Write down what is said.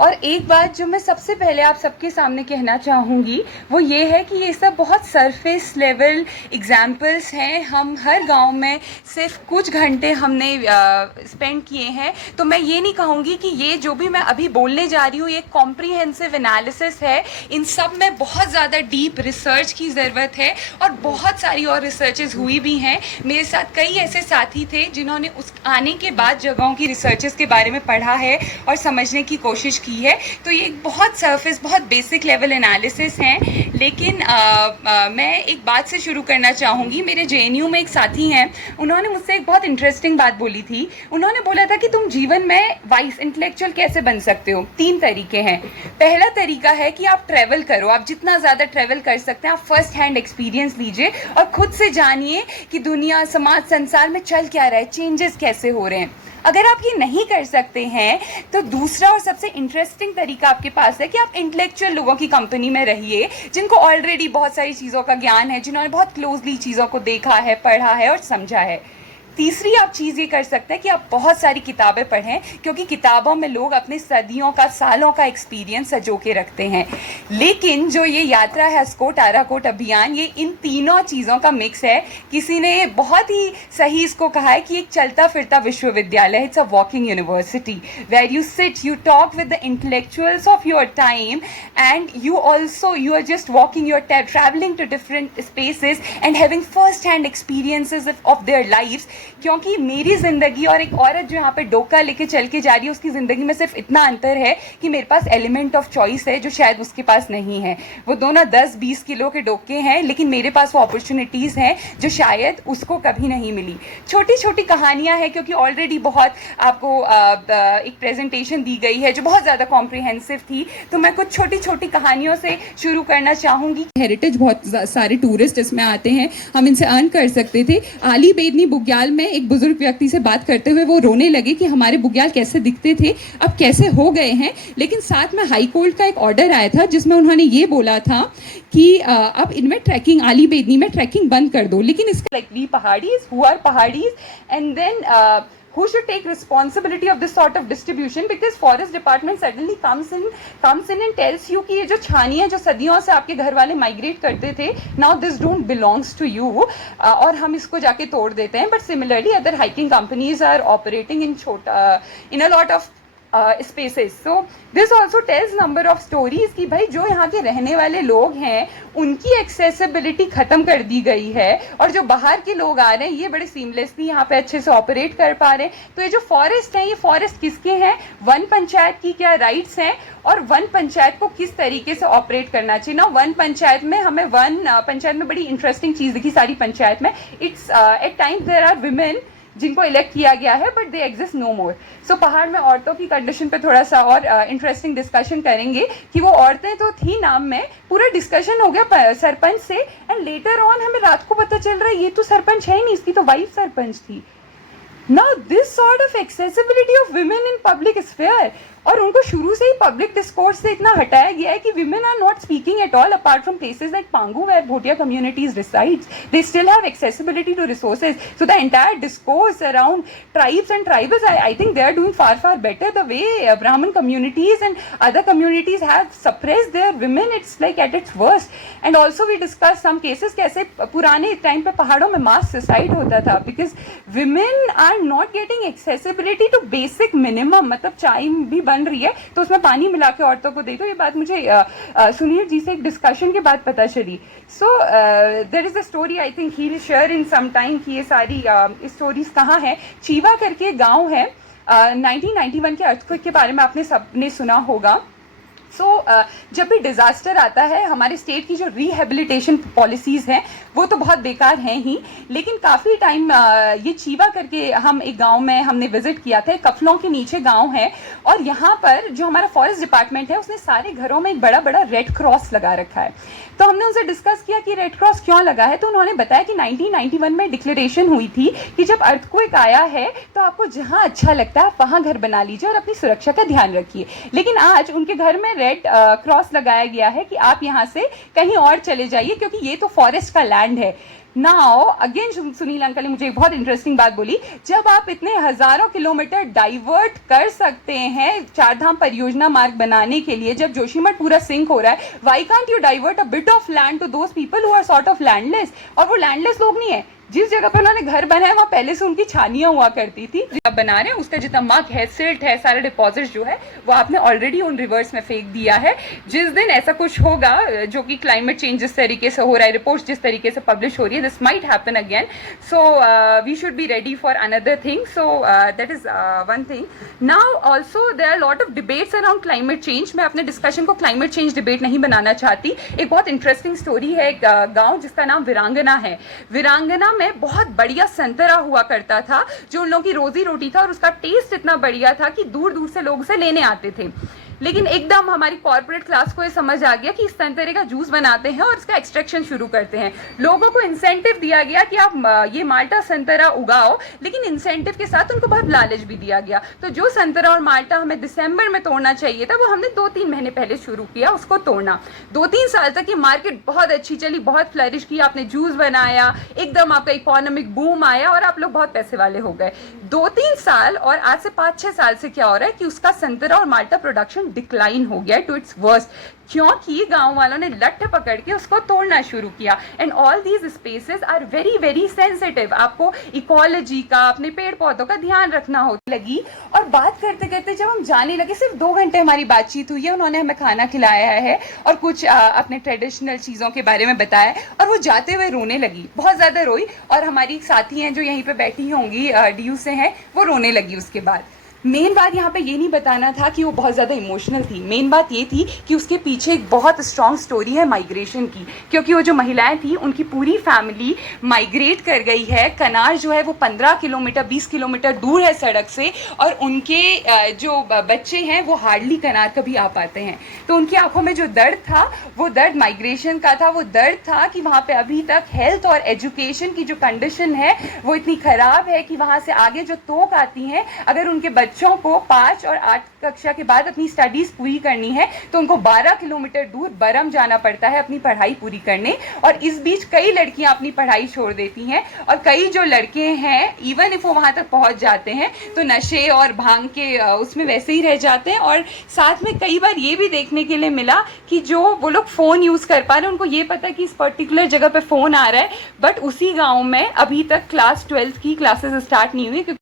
और एक बात जो मैं सबसे पहले आप सबके सामने कहना चाहूँगी वो ये है कि ये सब बहुत सरफेस लेवल एग्जाम्पल्स हैं। हम हर गांव में सिर्फ कुछ घंटे हमने स्पेंड किए हैं, तो मैं ये नहीं कहूँगी कि ये जो भी मैं अभी बोलने जा रही हूँ ये कॉम्प्रिहेंसिव एनालिसिस है। इन सब में बहुत ज़्यादा डीप रिसर्च की ज़रूरत है और बहुत सारी और रिसर्चेज हुई भी हैं। मेरे साथ कई ऐसे साथी थे जिन्होंने उस आने के बाद जगहों की रिसर्चेज के बारे में पढ़ा है और समझने की कोशिश की है। तो ये बहुत सरफेस, बहुत बेसिक लेवल एनालिसिस हैं। लेकिन मैं एक बात से शुरू करना चाहूँगी। मेरे जेएनयू में एक साथी हैं, उन्होंने मुझसे एक बहुत इंटरेस्टिंग बात बोली थी। उन्होंने बोला था कि तुम जीवन में वाइस इंटेलेक्चुअल कैसे बन सकते हो। 3 तरीके हैं। पहला तरीका है कि आप ट्रैवल करो, आप जितना ज़्यादा ट्रैवल कर सकते हैं आप फर्स्ट हैंड एक्सपीरियंस लीजिए और खुद से जानिए कि दुनिया, समाज, संसार में चल क्या रहा है, चेंजेस कैसे हो रहे हैं। अगर आप ये नहीं कर सकते हैं तो दूसरा और सबसे इंटरेस्टिंग तरीका आपके पास है कि आप इंटेलेक्चुअल लोगों की कंपनी में रहिए, जिनको ऑलरेडी बहुत सारी चीज़ों का ज्ञान है, जिन्होंने बहुत क्लोजली चीज़ों को देखा है, पढ़ा है और समझा है। तीसरी आप चीज़ ये कर सकते हैं कि आप बहुत सारी किताबें पढ़ें, क्योंकि किताबों में लोग अपने सदियों का, सालों का एक्सपीरियंस सजो के रखते हैं। लेकिन जो ये यात्रा है अस्कोट आराकोट अभियान, ये इन तीनों चीज़ों का मिक्स है। किसी ने बहुत ही सही इसको कहा है कि एक चलता फिरता विश्वविद्यालय, it's a walking university where you sit, you talk with the intellectuals of your time and you are just walking, you are travelling to different spaces and having first hand experiences of their lifes. क्योंकि मेरी ज़िंदगी और एक औरत जो यहाँ पे डोका लेके चल के जा रही है, उसकी ज़िंदगी में सिर्फ इतना अंतर है कि मेरे पास एलिमेंट ऑफ चॉइस है जो शायद उसके पास नहीं है। वो दोनों 10-20 किलो के डोके हैं, लेकिन मेरे पास वो अपॉर्चुनिटीज़ हैं जो शायद उसको कभी नहीं मिली। छोटी छोटी कहानियाँ हैं, क्योंकि ऑलरेडी बहुत आपको एक प्रेजेंटेशन दी गई है जो बहुत ज़्यादा कॉम्प्रिहेंसिव थी, तो मैं कुछ छोटी छोटी कहानियों से शुरू करना चाहूँगी। हेरिटेज बहुत सारे टूरिस्ट इसमें आते हैं, हम इनसे अर्न कर सकते थे। आली बेदनी बुग्याल में एक बुजुर्ग व्यक्ति से बात करते हुए वो रोने लगे कि हमारे बुग्याल कैसे दिखते थे, अब कैसे हो गए हैं। लेकिन साथ में हाई कोर्ट का एक ऑर्डर आया था जिसमें उन्होंने ये बोला था कि अब इनमें ट्रैकिंग, आली बेदनी में ट्रैकिंग बंद कर दो। लेकिन इसका like we Paharis, who are Paharis and then who should take responsibility of this sort of distribution, because forest department suddenly comes in and tells you कि ये जो छानियाँ जो सदियों से आपके घर वाले माइग्रेट करते थे, now this don't belongs to you, और हम इसको जाके तोड़ देते हैं। But similarly other hiking companies are operating in a lot of spaces. So this also tells number of stories कि भाई जो यहाँ के रहने वाले लोग हैं उनकी एक्सेसिबिलिटी ख़त्म कर दी गई है, और जो बाहर के लोग आ रहे हैं ये बड़े सीमलेसली यहाँ पे अच्छे से ऑपरेट कर पा रहे हैं। तो ये जो फॉरेस्ट हैं, ये फॉरेस्ट किसके हैं? वन पंचायत की क्या राइट्स हैं, और वन पंचायत को किस तरीके से ऑपरेट करना चाहिए ना। वन पंचायत में हमें पंचायत में बड़ी इंटरेस्टिंग चीज़ दिखी सारी पंचायत में। It's at times there are women जिनको इलेक्ट किया गया है, but they exist no more. सो पहाड़ में औरतों की कंडीशन पे थोड़ा सा और इंटरेस्टिंग डिस्कशन करेंगे कि वो औरतें तो थी नाम में। पूरा डिस्कशन हो गया सरपंच से, एंड लेटर ऑन हमें रात को पता चल रहा है ये तो सरपंच है ही नहीं, इसकी तो वाइफ सरपंच थी। Now this sort of accessibility of women in public sphere, और उनको शुरू से ही पब्लिक डिस्कोर्स से इतना हटाया गया है कि women are not speaking at all apart from places like Pangu where Bhotia communities resides. They still have accessibility to resources. So the entire discourse around tribes and tribals, I think they are doing far better. The way Brahmin communities and other communities have suppressed their women, it's like at its worst. And also we discussed some cases कैसे पुराने time पे पहाड़ों में mass suicide होता था because women are not getting accessibility to basic minimum। मतलब चाय भी बन रही है तो उसमें पानी मिला के औरतों को दे दो। ये बात मुझे सुनील जी से एक डिस्कशन के बाद पता चली। So there is a story, I think he will share in some time कि ये सारी स्टोरीज कहाँ है। चीवा करके गांव है, 1991 के अर्थक्वेक के बारे में आपने सबने सुना होगा। जब भी डिज़ास्टर आता है, हमारे स्टेट की जो रिहेबिलिटेशन पॉलिसीज़ हैं वो तो बहुत बेकार हैं ही, लेकिन काफ़ी टाइम ये चीवा करके हम एक गांव में हमने विजिट किया था। कफलों के नीचे गांव है, और यहाँ पर जो हमारा फॉरेस्ट डिपार्टमेंट है उसने सारे घरों में एक बड़ा बड़ा रेड क्रॉस लगा रखा है। तो हमने उनसे डिस्कस किया कि रेड क्रॉस क्यों लगा है, तो उन्होंने बताया कि 1991 में डिक्लेरेशन हुई थी कि जब अर्थक्वेक आया है तो आपको जहाँ अच्छा लगता है आप वहाँ घर बना लीजिए और अपनी सुरक्षा का ध्यान रखिए। लेकिन आज उनके घर में रेड क्रॉस लगाया गया है कि आप यहाँ से कहीं और चले जाइए, क्योंकि ये तो फॉरेस्ट का लैंड है। नाउ अगेन सुनील अंकल ने मुझे एक बहुत इंटरेस्टिंग बात बोली, जब आप इतने हजारों किलोमीटर डाइवर्ट कर सकते हैं चारधाम परियोजना मार्ग बनाने के लिए, जब जोशीमठ पूरा सिंक हो रहा है, why can't you divert a bit of land to those people who are sort of landless. और वो लैंडलेस लोग नहीं है, जिस जगह पे उन्होंने घर बनाया वहाँ पहले से उनकी छानियां हुआ करती थी। अब बना रहे हैं उसका जितना मग है, सिल्ट है, सारे डिपॉजिट जो है वो आपने ऑलरेडी उन रिवर्स में फेंक दिया है। जिस दिन ऐसा कुछ होगा जो कि क्लाइमेट चेंज जिस तरीके से हो रहा है, रिपोर्ट जिस तरीके से पब्लिश हो रही है, this might happen again, so we should be ready for another thing. So that is one thing. Now also there are lot of debates around climate change. मैं अपने डिस्कशन को क्लाइमेट चेंज डिबेट नहीं बनाना चाहती। एक बहुत interesting story है, एक गाँव जिसका नाम वीरांगना है। वीरांगना में बहुत बढ़िया संतरा हुआ करता था जो उन लोगों की रोजी रोटी था, और उसका टेस्ट इतना बढ़िया था कि दूर दूर से लोग उसे लेने आते थे। लेकिन एकदम हमारी कॉर्पोरेट क्लास को ये समझ आ गया कि इस संतरे का जूस बनाते हैं और इसका एक्सट्रैक्शन शुरू करते हैं। लोगों को इंसेंटिव दिया गया कि आप ये माल्टा संतरा उगाओ, लेकिन इंसेंटिव के साथ उनको बहुत लालच भी दिया गया। तो जो संतरा और माल्टा हमें दिसंबर में तोड़ना चाहिए था, वो हमने 2-3 महीने पहले शुरू किया उसको तोड़ना। 2-3 साल तक ये मार्केट बहुत अच्छी चली, बहुत फ्लरिश की, आपने जूस बनाया, एकदम आपका इकोनॉमिक बूम आया और आप लोग बहुत पैसे वाले हो गए। 2-3 साल और आज से 5-6 साल से क्या हो रहा है कि उसका संतरा और माल्टा प्रोडक्शन डिक्लाइन हो गया टू इट्स वर्स्ट, क्योंकि गांव वालों ने लठ पकड़ के उसको तोड़ना शुरू किया। And all these spaces are very very sensitive. आपको इकोलॉजी का, अपने पेड़ पौधों का ध्यान रखना होता लगी। और बात करते करते जब हम जाने लगे, सिर्फ 2 घंटे हमारी बातचीत हुई है, उन्होंने हमें खाना खिलाया है और कुछ अपने ट्रेडिशनल चीज़ों के बारे में बताया, और वो जाते हुए रोने लगी, बहुत ज़्यादा रोई। और हमारी साथी हैं जो यहीं पे बैठी होंगी, डीयू से हैं, वो रोने लगी उसके बाद। मेन बात यहाँ पे ये नहीं बताना था कि वो बहुत ज़्यादा इमोशनल थी। मेन बात ये थी कि उसके पीछे एक बहुत स्ट्रॉन्ग स्टोरी है माइग्रेशन की, क्योंकि वो जो महिलाएं थी उनकी पूरी फैमिली माइग्रेट कर गई है। कनार जो है वो 15 किलोमीटर 20 किलोमीटर दूर है सड़क से, और उनके जो बच्चे हैं वो हार्डली कनार कभी आ पाते हैं। तो उनकी आंखों में जो दर्द था, वो दर्द माइग्रेशन का था। वो दर्द था कि वहाँ पर अभी तक हेल्थ और एजुकेशन की जो कंडीशन है वो इतनी ख़राब है कि वहाँ से आगे जो तोक आती हैं, अगर उनके बच्चों को 5 और 8 कक्षा के बाद अपनी स्टडीज पूरी करनी है तो उनको 12 किलोमीटर दूर बरम जाना पड़ता है अपनी पढ़ाई पूरी करने। और इस बीच कई लड़कियां अपनी पढ़ाई छोड़ देती हैं, और कई जो लड़के हैं इवन इफ वो वहां तक पहुंच जाते हैं तो नशे और भांग के उसमें वैसे ही रह जाते हैं। और साथ में कई बार ये भी देखने के लिए मिला कि जो वो लोग फ़ोन यूज़ कर पा रहे हैं, उनको ये पता है कि इस पर्टिकुलर जगह पे फ़ोन आ रहा है, बट उसी गाँव में अभी तक क्लास 12th की क्लासेस स्टार्ट नहीं हुई।